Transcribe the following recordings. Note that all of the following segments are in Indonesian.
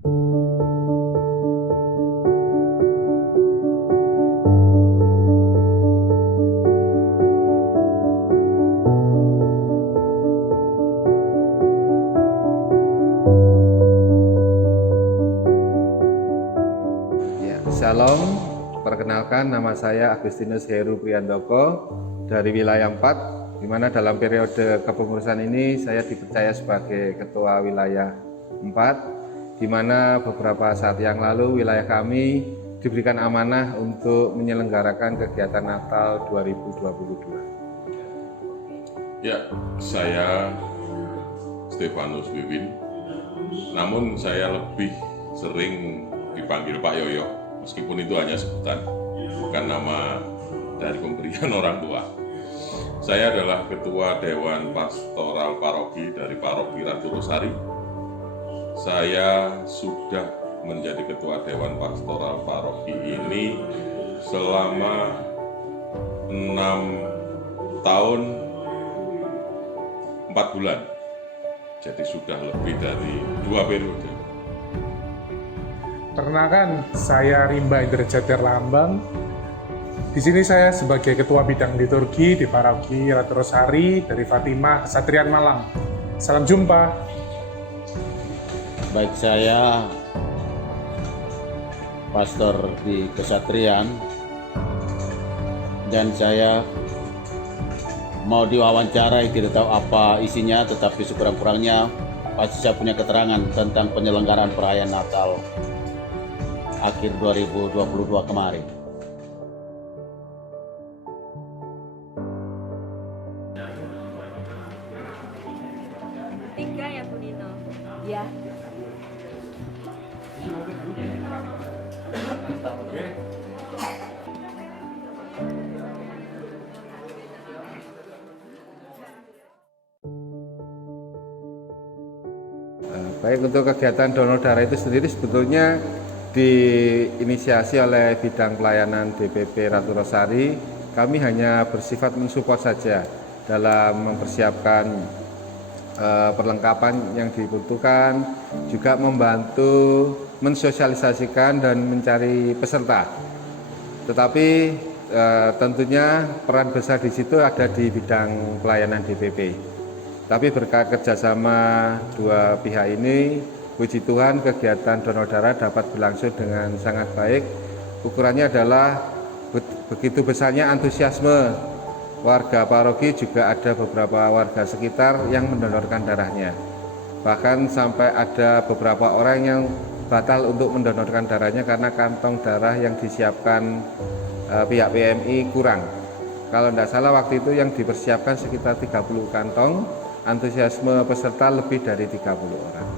Shalom, perkenalkan nama saya Agustinus Heru Priyandoko dari wilayah 4, di mana dalam periode kepengurusan ini saya dipercaya sebagai Ketua Wilayah 4, di mana beberapa saat yang lalu wilayah kami diberikan amanah untuk menyelenggarakan kegiatan Natal 2022. Ya, saya Stefanus Wiwin, namun saya lebih sering dipanggil Pak Yoyo, meskipun itu hanya sebutan, bukan nama dari pemberian orang tua. Saya adalah Ketua Dewan Pastoral Paroki dari Paroki Ratu Rosari. Saya sudah menjadi Ketua Dewan Pastoral Paroki ini selama 6 tahun 4 bulan. Jadi sudah lebih dari 2 periode. Perkenalkan, saya Rimba Indrajat Lambang. Di sini saya sebagai Ketua Bidang Liturgi di Paroki Ratu Rosari dari Fatimah, Kesatrian Malang. Salam jumpa. Baik, saya pastor di Kesatrian dan saya mau diwawancarai, tidak tahu apa isinya, tetapi sekurang-kurangnya pasti saya punya keterangan tentang penyelenggaraan perayaan Natal akhir 2022 kemarin. Tiga ya Bu Nino? Ya. Baik, untuk kegiatan donor darah itu sendiri sebetulnya diinisiasi oleh bidang pelayanan DPP Ratu Rosari. Kami hanya bersifat mensupport saja dalam mempersiapkan perlengkapan yang dibutuhkan, juga membantu mensosialisasikan dan mencari peserta. Tetapi tentunya peran besar di situ ada di bidang pelayanan DPP. Tapi berkat kerjasama dua pihak ini, puji Tuhan kegiatan donor darah dapat berlangsung dengan sangat baik. Ukurannya adalah begitu besarnya antusiasme warga paroki, juga ada beberapa warga sekitar yang mendonorkan darahnya. Bahkan sampai ada beberapa orang yang batal untuk mendonorkan darahnya karena kantong darah yang disiapkan pihak PMI kurang. Kalau tidak salah waktu itu yang dipersiapkan sekitar 30 kantong, antusiasme peserta lebih dari 30 orang.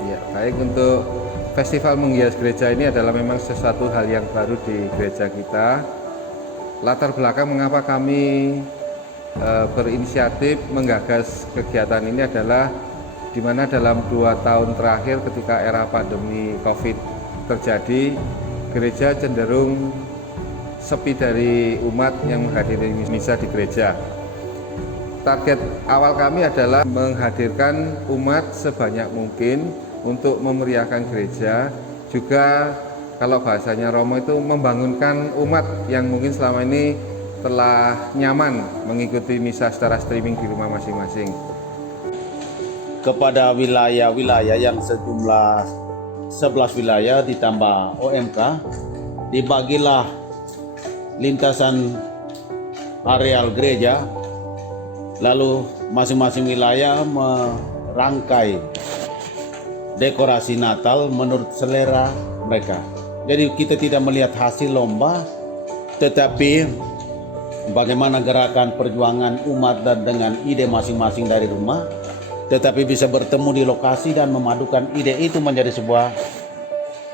Ya, baik, untuk festival menghias gereja ini adalah memang sesuatu hal yang baru di gereja kita. Latar belakang mengapa kami berinisiatif menggagas kegiatan ini adalah di mana dalam 2 tahun terakhir ketika era pandemi COVID terjadi, gereja cenderung sepi dari umat yang menghadiri misa di gereja. Target awal kami adalah menghadirkan umat sebanyak mungkin untuk memeriahkan gereja, juga kalau bahasanya Romo itu membangunkan umat yang mungkin selama ini telah nyaman mengikuti misa secara streaming di rumah masing-masing. Kepada wilayah-wilayah yang sejumlah 11 wilayah ditambah OMK, dibagilah lintasan areal gereja, lalu masing-masing wilayah merangkai dekorasi Natal menurut selera mereka. Jadi kita tidak melihat hasil lomba, tetapi bagaimana gerakan perjuangan umat dan dengan ide masing-masing dari rumah, tetapi bisa bertemu di lokasi dan memadukan ide itu menjadi sebuah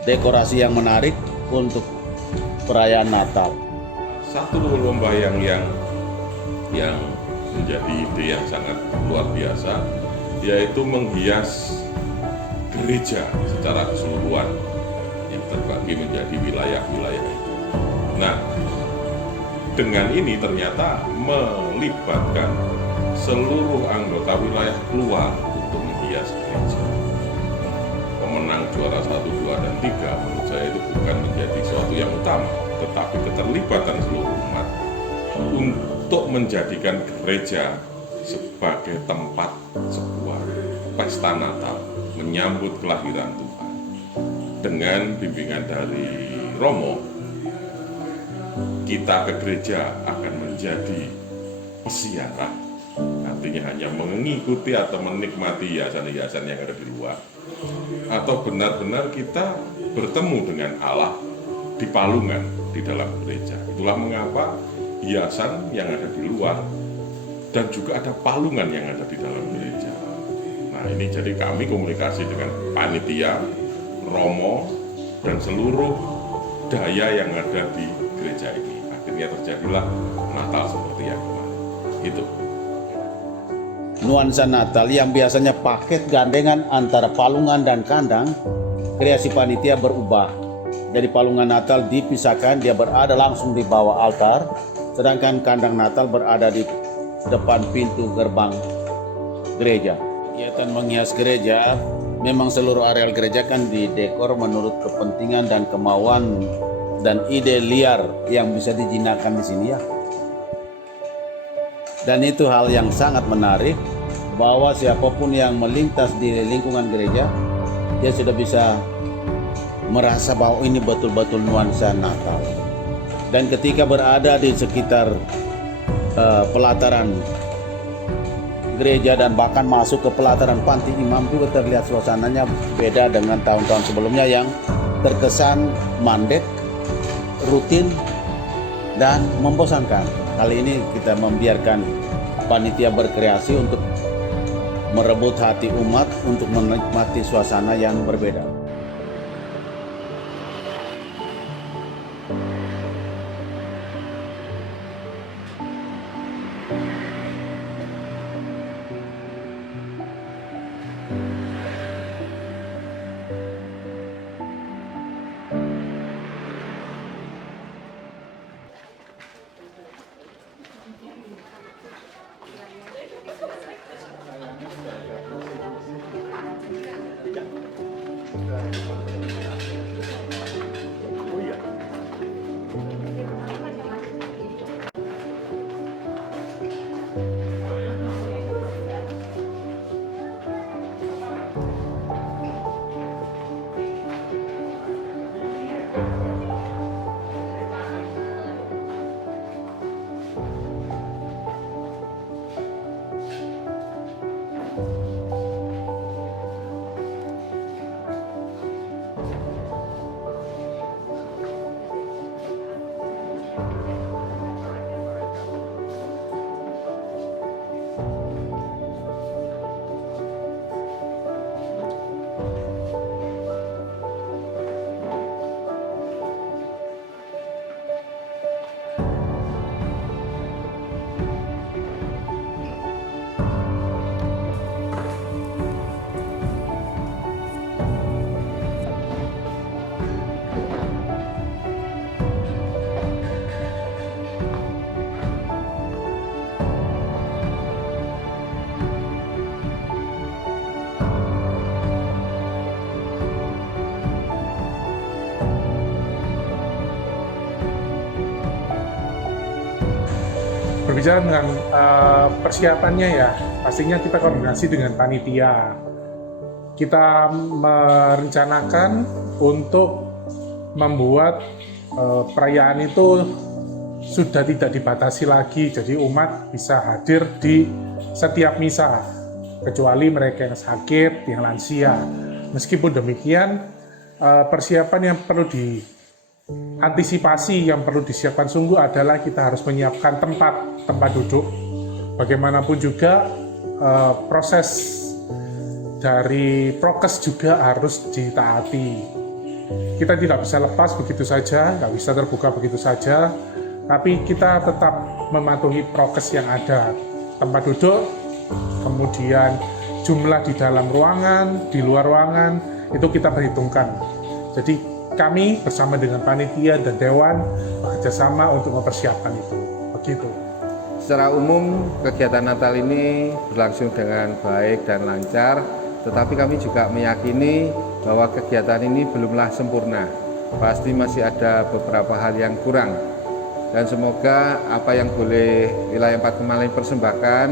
dekorasi yang menarik untuk perayaan Natal? Satu lomba yang menjadi ide yang sangat luar biasa, yaitu menghias gereja secara keseluruhan yang terbagi menjadi wilayah-wilayah itu. Nah, dengan ini ternyata melibatkan seluruh anggota wilayah keluar untuk menghias gereja. Pemenang juara 1, 2, dan 3 menurut saya itu bukan menjadi sesuatu yang utama, tetapi keterlibatan seluruh umat untuk menjadikan gereja sebagai tempat sebuah pesta Natal menyambut kelahiran Tuhan. Dengan bimbingan dari Romo, kita ke gereja akan menjadi peziarah, artinya hanya mengikuti atau menikmati hiasan-hiasan yang ada di luar, atau benar-benar kita bertemu dengan Allah di palungan di dalam gereja. Itulah mengapa hiasan yang ada di luar dan juga ada palungan yang ada di dalam gereja. Nah, ini jadi kami komunikasi dengan panitia, Romo, dan seluruh daya yang ada di gereja ini. Akhirnya terjadilah Natal seperti yang kemarin. Itu. Nuansa Natal yang biasanya paket gandengan antara palungan dan kandang, kreasi panitia berubah. Jadi palungan Natal dipisahkan, dia berada langsung di bawah altar, sedangkan kandang Natal berada di depan pintu gerbang gereja. Kegiatan menghias gereja, memang seluruh areal gereja kan didekor menurut kepentingan dan kemauan dan ide liar yang bisa dijinakkan di sini ya. Dan itu hal yang sangat menarik, bahwa siapapun yang melintas di lingkungan gereja, dia sudah bisa merasa bahwa ini betul-betul nuansa Natal. Dan ketika berada di sekitar pelataran gereja dan bahkan masuk ke pelataran panti imam juga terlihat suasananya beda dengan tahun-tahun sebelumnya yang terkesan mandek, rutin, dan membosankan. Kali ini kita membiarkan panitia berkreasi untuk merebut hati umat untuk menikmati suasana yang berbeda. Berbicara dengan persiapannya ya, pastinya kita koordinasi dengan panitia. Kita merencanakan untuk membuat perayaan itu sudah tidak dibatasi lagi, jadi umat bisa hadir di setiap misa, kecuali mereka yang sakit, yang lansia. Meskipun demikian, persiapan yang perlu antisipasi yang perlu disiapkan sungguh adalah kita harus menyiapkan tempat duduk. Bagaimanapun juga proses dari prokes juga harus ditaati. kita tidak bisa lepas begitu saja, nggak bisa terbuka begitu saja, tapi kita tetap mematuhi prokes yang ada, tempat duduk, kemudian jumlah di dalam ruangan, di luar ruangan, itu kita perhitungkan. Jadi kami bersama dengan panitia dan dewan bekerja sama untuk mempersiapkan itu. Begitu. Secara umum kegiatan Natal ini berlangsung dengan baik dan lancar, tetapi kami juga meyakini bahwa kegiatan ini belumlah sempurna. Pasti masih ada beberapa hal yang kurang. Dan semoga apa yang boleh wilayah 4 Kemalang persembahkan,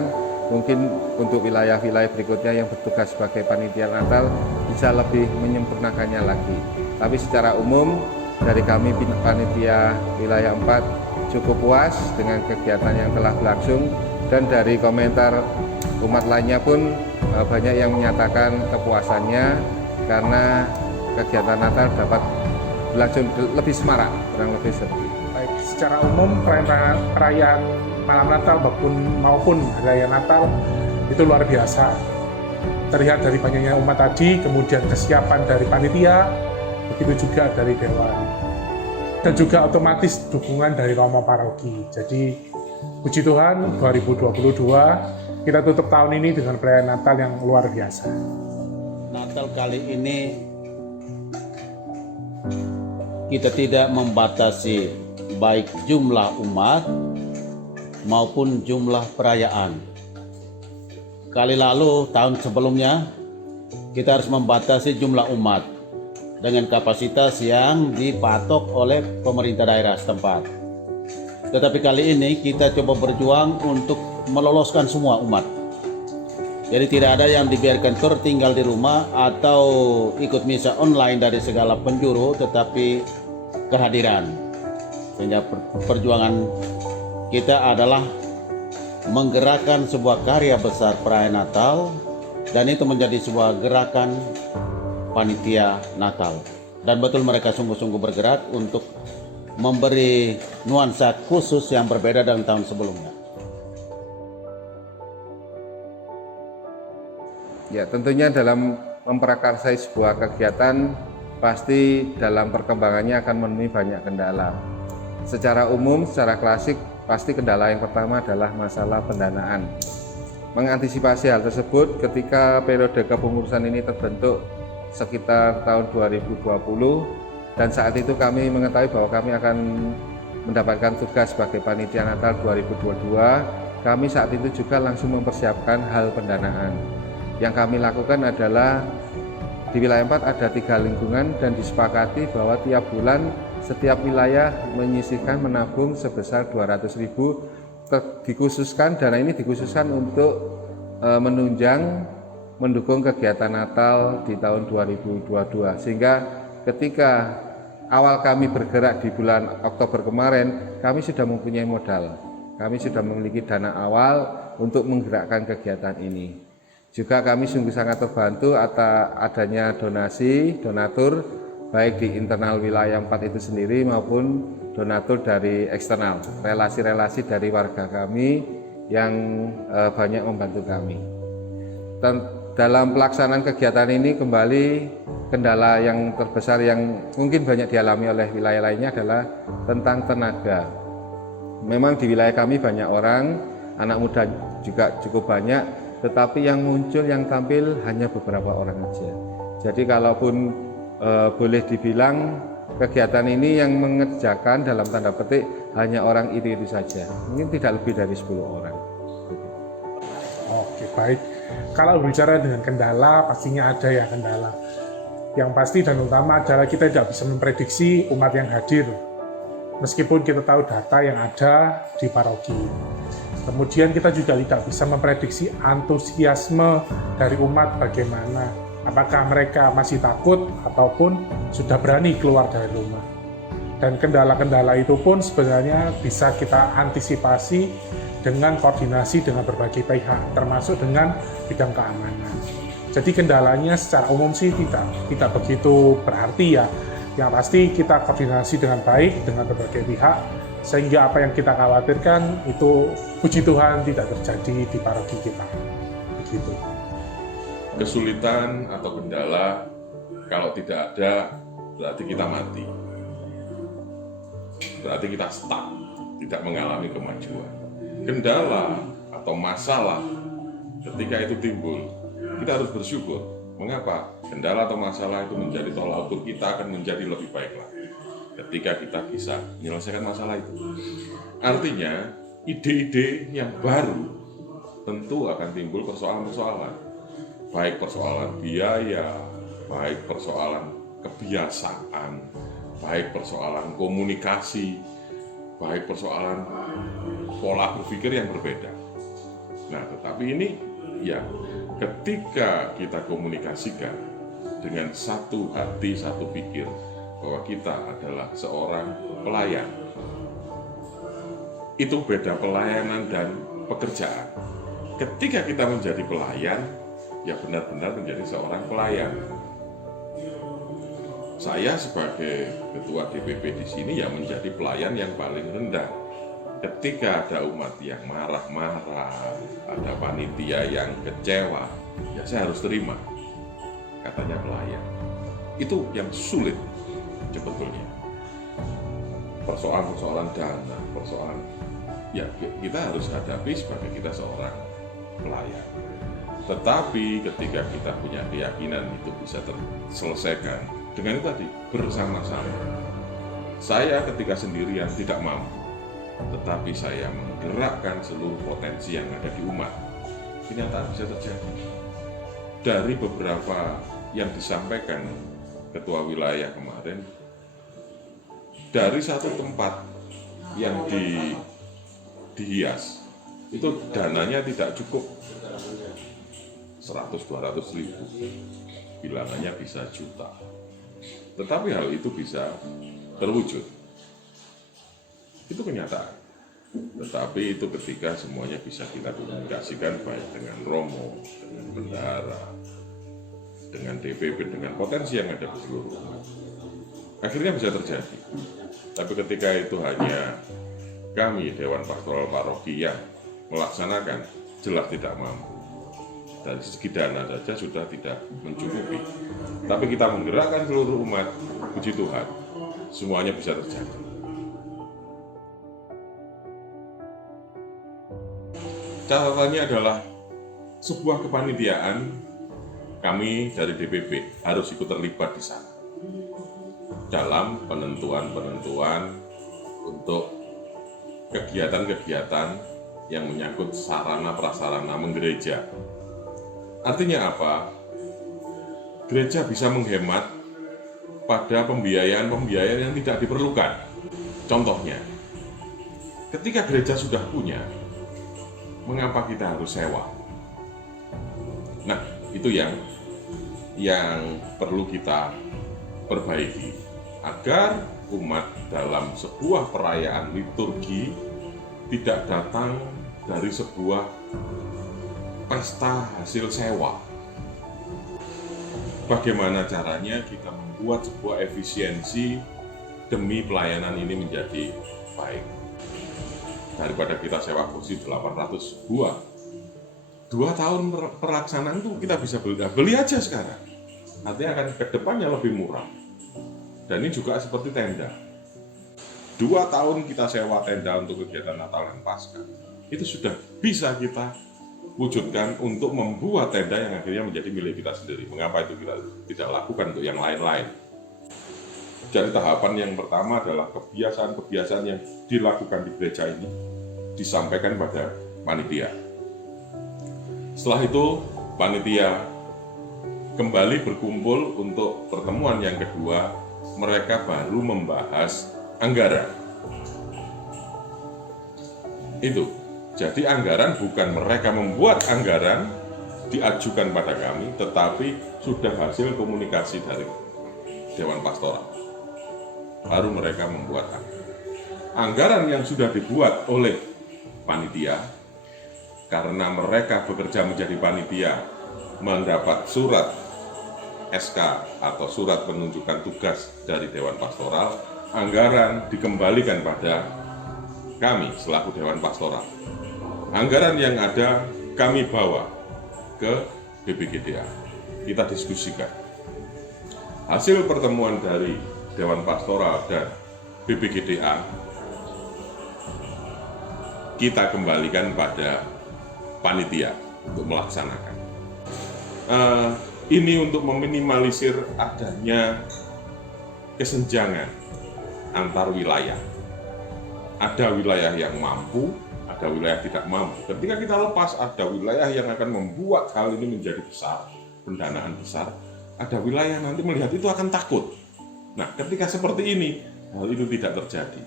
mungkin untuk wilayah-wilayah berikutnya yang bertugas sebagai panitia Natal bisa lebih menyempurnakannya lagi. Tapi secara umum dari kami panitia wilayah 4 cukup puas dengan kegiatan yang telah berlangsung, dan dari komentar umat lainnya pun banyak yang menyatakan kepuasannya karena kegiatan Natal dapat berlangsung lebih semarak, kurang lebih seperti itu. Baik, secara umum perayaan malam Natal maupun Hari Raya Natal itu luar biasa. Terlihat dari banyaknya umat tadi, kemudian kesiapan dari panitia, begitu juga dari dewan. Dan juga otomatis dukungan dari Romo Paroki. Jadi puji Tuhan 2022 kita tutup tahun ini dengan perayaan Natal yang luar biasa. Natal kali ini kita tidak membatasi baik jumlah umat maupun jumlah perayaan. Kali lalu, tahun sebelumnya, kita harus membatasi jumlah umat dengan kapasitas yang dipatok oleh pemerintah daerah setempat. Tetapi kali ini kita coba berjuang untuk meloloskan semua umat. Jadi tidak ada yang dibiarkan tertinggal di rumah atau ikut misa online dari segala penjuru, tetapi kehadiran. Sehingga perjuangan kita adalah menggerakkan sebuah karya besar perayaan Natal, dan itu menjadi sebuah gerakan panitia Natal. Dan betul mereka sungguh-sungguh bergerak untuk memberi nuansa khusus yang berbeda dengan tahun sebelumnya. Ya, tentunya dalam memprakarsai sebuah kegiatan pasti dalam perkembangannya akan menemui banyak kendala. Secara umum, secara klasik, pasti kendala yang pertama adalah masalah pendanaan. Mengantisipasi hal tersebut ketika periode kepengurusan ini terbentuk sekitar tahun 2020, dan saat itu kami mengetahui bahwa kami akan mendapatkan tugas sebagai panitia Natal 2022, kami saat itu juga langsung mempersiapkan hal pendanaan. Yang kami lakukan adalah di wilayah 4 ada 3 lingkungan, dan disepakati bahwa tiap bulan setiap wilayah menyisihkan menabung sebesar 200.000, dikhususkan, dana ini dikhususkan untuk menunjang mendukung kegiatan Natal di tahun 2022. Sehingga ketika awal kami bergerak di bulan Oktober kemarin, kami sudah mempunyai modal, kami sudah memiliki dana awal untuk menggerakkan kegiatan ini. Juga kami sungguh sangat terbantu atas adanya donasi, donatur, baik di internal wilayah 4 itu sendiri maupun donatur dari eksternal, relasi-relasi dari warga kami yang banyak membantu kami. Dan dalam pelaksanaan kegiatan ini kembali kendala yang terbesar yang mungkin banyak dialami oleh wilayah lainnya adalah tentang tenaga. Memang di wilayah kami banyak orang, anak muda juga cukup banyak, tetapi yang muncul, yang tampil hanya beberapa orang saja. Jadi kalaupun boleh dibilang kegiatan ini yang mengerjakan dalam tanda petik hanya orang itu saja, mungkin tidak lebih dari 10 orang. Oke, baik. Kalau bicara dengan kendala, pastinya ada ya kendala. Yang pasti dan utama adalah kita tidak bisa memprediksi umat yang hadir, meskipun kita tahu data yang ada di paroki. Kemudian kita juga tidak bisa memprediksi antusiasme dari umat bagaimana. Apakah mereka masih takut ataupun sudah berani keluar dari rumah. Dan kendala-kendala itu pun sebenarnya bisa kita antisipasi dengan koordinasi dengan berbagai pihak, termasuk dengan bidang keamanan. Jadi kendalanya secara umum sih tidak begitu berarti ya. Yang pasti kita koordinasi dengan baik dengan berbagai pihak, sehingga apa yang kita khawatirkan itu puji Tuhan tidak terjadi di paroki kita. Begitu. Kesulitan atau kendala kalau tidak ada berarti kita mati. Berarti kita stuck, tidak mengalami kemajuan. Kendala atau masalah ketika itu timbul, kita harus bersyukur. Mengapa? Kendala atau masalah itu menjadi tolak ukur kita akan menjadi lebih baik lagi ketika kita bisa menyelesaikan masalah itu. Artinya, ide-ide yang baru tentu akan timbul persoalan-persoalan. Baik persoalan biaya, baik persoalan kebiasaan, baik persoalan komunikasi, baik persoalan pola berpikir yang berbeda. Nah, tetapi ini ya ketika kita komunikasikan dengan satu hati, satu pikir bahwa kita adalah seorang pelayan. Itu beda pelayanan dan pekerjaan. Ketika kita menjadi pelayan, ya benar-benar menjadi seorang pelayan. Saya sebagai ketua DPP di sini ya menjadi pelayan yang paling rendah. Ketika ada umat yang marah-marah, ada panitia yang kecewa, ya saya harus terima. Katanya pelayan. Itu yang sulit sebetulnya. Persoalan-persoalan dana, persoalan ya kita harus hadapi sebagai kita seorang pelayan. Tetapi ketika kita punya keyakinan itu bisa terselesaikan dengan itu tadi bersama-sama. Saya ketika sendirian tidak mampu, tetapi saya menggerakkan seluruh potensi yang ada di umat. Kenyataan bisa terjadi. Dari beberapa yang disampaikan ketua wilayah kemarin, dari satu tempat yang dihias, itu dananya tidak cukup 100-200 ribu, bilangannya bisa juta. Tetapi hal itu bisa terwujud. Itu kenyataan. Tetapi itu ketika semuanya bisa kita komunikasikan baik dengan Romo, dengan bendahara, dengan DPP, dengan potensi yang ada di seluruh umat. Akhirnya bisa terjadi. Tapi ketika itu hanya kami, Dewan Pastoral Paroki yang melaksanakan, jelas tidak mampu. Dari segi dana saja sudah tidak mencukupi. Tapi kita menggerakkan seluruh umat, puji Tuhan, semuanya bisa terjadi. Catatannya adalah sebuah kepanitiaan, kami dari DPP harus ikut terlibat di sana dalam penentuan-penentuan untuk kegiatan-kegiatan yang menyangkut sarana prasarana menggereja. Artinya apa? Gereja bisa menghemat pada pembiayaan-pembiayaan yang tidak diperlukan. Contohnya, ketika gereja sudah punya, mengapa kita harus sewa? Nah, itu yang perlu kita perbaiki agar umat dalam sebuah perayaan liturgi tidak datang dari sebuah pesta hasil sewa. Bagaimana caranya kita membuat sebuah efisiensi demi pelayanan ini menjadi baik. Daripada kita sewa kursi 800 buah, 2 tahun pelaksanaan itu kita bisa beli aja sekarang. Artinya akan ke depannya lebih murah. Dan ini juga seperti tenda. 2 tahun kita sewa tenda untuk kegiatan Natal dan Paskah. Itu sudah bisa kita wujudkan untuk membuat tenda yang akhirnya menjadi milik kita sendiri. Mengapa itu kita tidak lakukan untuk yang lain-lain? Jadi tahapan yang pertama adalah kebiasaan-kebiasaan yang dilakukan di gereja ini disampaikan pada panitia. Setelah itu panitia kembali berkumpul untuk pertemuan yang kedua, mereka baru membahas anggaran. Itu. Jadi anggaran bukan mereka membuat anggaran diajukan pada kami, tetapi sudah hasil komunikasi dari Dewan Pastoral. Baru mereka membuat anggaran. Anggaran yang sudah dibuat oleh panitia, karena mereka bekerja menjadi panitia, mendapat surat SK atau surat penunjukan tugas dari Dewan Pastoral, anggaran dikembalikan pada kami selaku Dewan Pastoral. Anggaran yang ada kami bawa ke BPGDA, kita diskusikan. hasil pertemuan dari Dewan Pastoral dan BPGDA kita kembalikan pada panitia untuk melaksanakan. Ini untuk meminimalisir adanya kesenjangan antar wilayah. Ada wilayah yang mampu, ada wilayah tidak mampu. Ketika kita lepas, ada wilayah yang akan membuat hal ini menjadi besar, pendanaan besar. Ada wilayah nanti melihat itu akan takut. Nah, ketika seperti ini, hal itu tidak terjadi.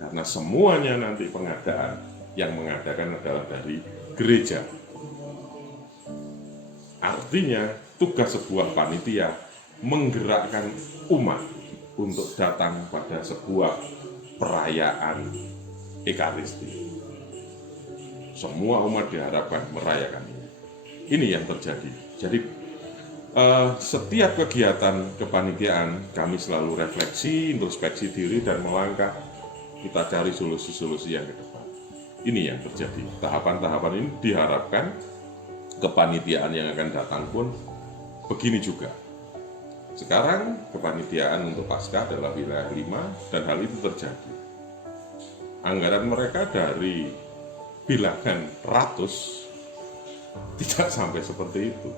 Karena semuanya nanti pengadaan yang mengadakan adalah dari gereja. Artinya, tugas sebuah panitia menggerakkan umat untuk datang pada sebuah perayaan Ekaristi. Semua umat diharapkan merayakan ini. Ini yang terjadi. Jadi, setiap kegiatan kepanitiaan kami selalu refleksi, introspeksi diri, dan melangkah kita cari solusi-solusi yang ke depan. Ini yang terjadi. Tahapan-tahapan ini diharapkan kepanitiaan yang akan datang pun begini juga. Sekarang kepanitiaan untuk Paskah adalah wilayah 5 dan hal itu terjadi. Anggaran mereka dari bilangan ratus tidak sampai seperti itu.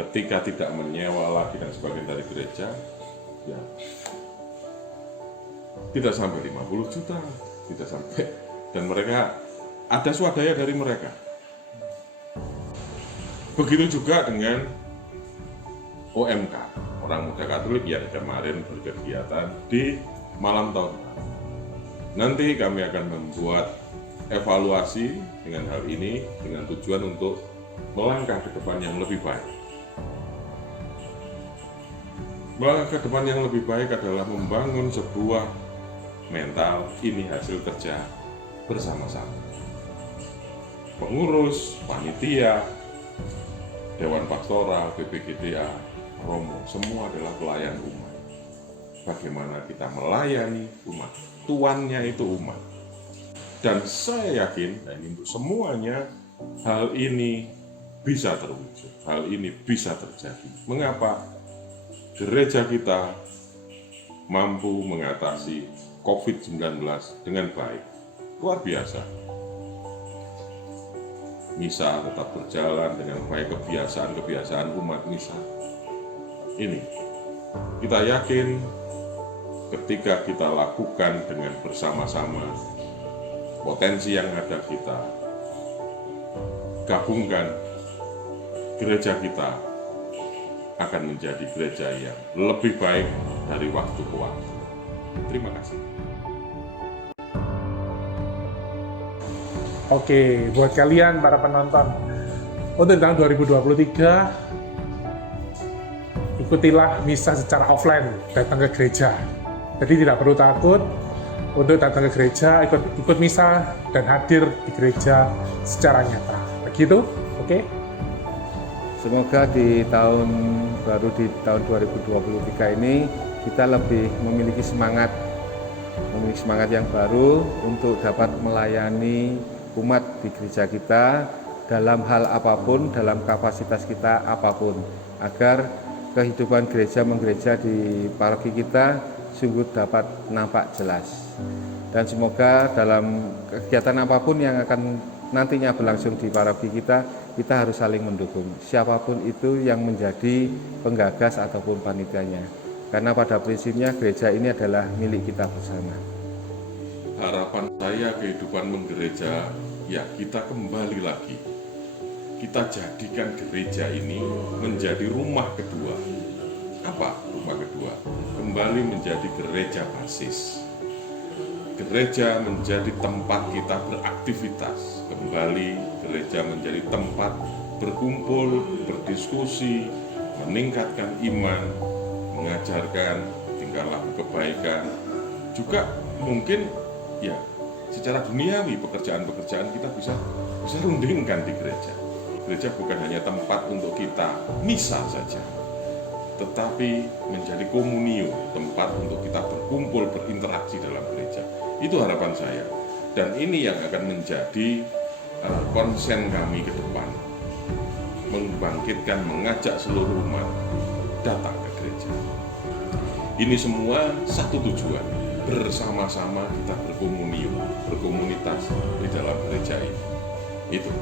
Ketika tidak menyewa lagi dan sebagian dari gereja, ya tidak sampai 50 juta, tidak sampai. Dan mereka ada swadaya dari mereka. Begitu juga dengan OMK, Orang Muda Katolik yang kemarin berkegiatan di malam tahun baru. Nanti kami akan membuat evaluasi dengan hal ini dengan tujuan untuk melangkah ke depan yang lebih baik. Melangkah ke depan yang lebih baik adalah membangun sebuah mental ini hasil kerja bersama-sama. Pengurus, panitia, Dewan Pastoral, BPGDA, Romo, semua adalah pelayan umat. Bagaimana kita melayani umat, tuannya itu umat. Dan saya yakin, dan untuk semuanya, hal ini bisa terwujud, hal ini bisa terjadi. Mengapa? Gereja kita mampu mengatasi COVID-19 dengan baik. Luar biasa. Misa tetap berjalan dengan baik, kebiasaan umat misa. Ini, kita yakin ketika kita lakukan dengan bersama-sama, potensi yang ada kita gabungkan, gereja kita akan menjadi gereja yang lebih baik dari waktu ke waktu. Terima kasih. Oke, buat kalian para penonton, untuk tahun 2023, ikutilah misa secara offline, datang ke gereja. Jadi tidak perlu takut untuk datang ke gereja, ikut misa, dan hadir di gereja secara nyata. Begitu, oke? Semoga di tahun baru di tahun 2023 ini kita lebih memiliki semangat yang baru untuk dapat melayani umat di gereja kita dalam hal apapun, dalam kapasitas kita apapun, agar kehidupan gereja menggereja di paroki kita sungguh dapat nampak jelas. Dan semoga dalam kegiatan apapun yang akan nantinya berlangsung di paroki kita harus saling mendukung, siapapun itu yang menjadi penggagas ataupun panitianya. Karena pada prinsipnya gereja ini adalah milik kita bersama. Harapan saya kehidupan menggereja, ya kita kembali lagi. Kita jadikan gereja ini menjadi rumah kedua. Apa rumah kedua? Kembali menjadi gereja basis. Gereja menjadi tempat kita beraktivitas. Kembali gereja menjadi tempat berkumpul, berdiskusi, meningkatkan iman, mengajarkan tingkah laku kebaikan. Juga mungkin ya secara duniawi pekerjaan-pekerjaan kita bisa rundingkan di gereja. Gereja bukan hanya tempat untuk kita misa saja, tetapi menjadi komunio, tempat untuk kita berkumpul, berinteraksi dalam gereja. Itu harapan saya. Dan ini yang akan menjadi konsen kami ke depan. Membangkitkan, mengajak seluruh umat datang ke gereja. Ini semua satu tujuan, bersama-sama kita berkomunitas di dalam gereja ini. Itu.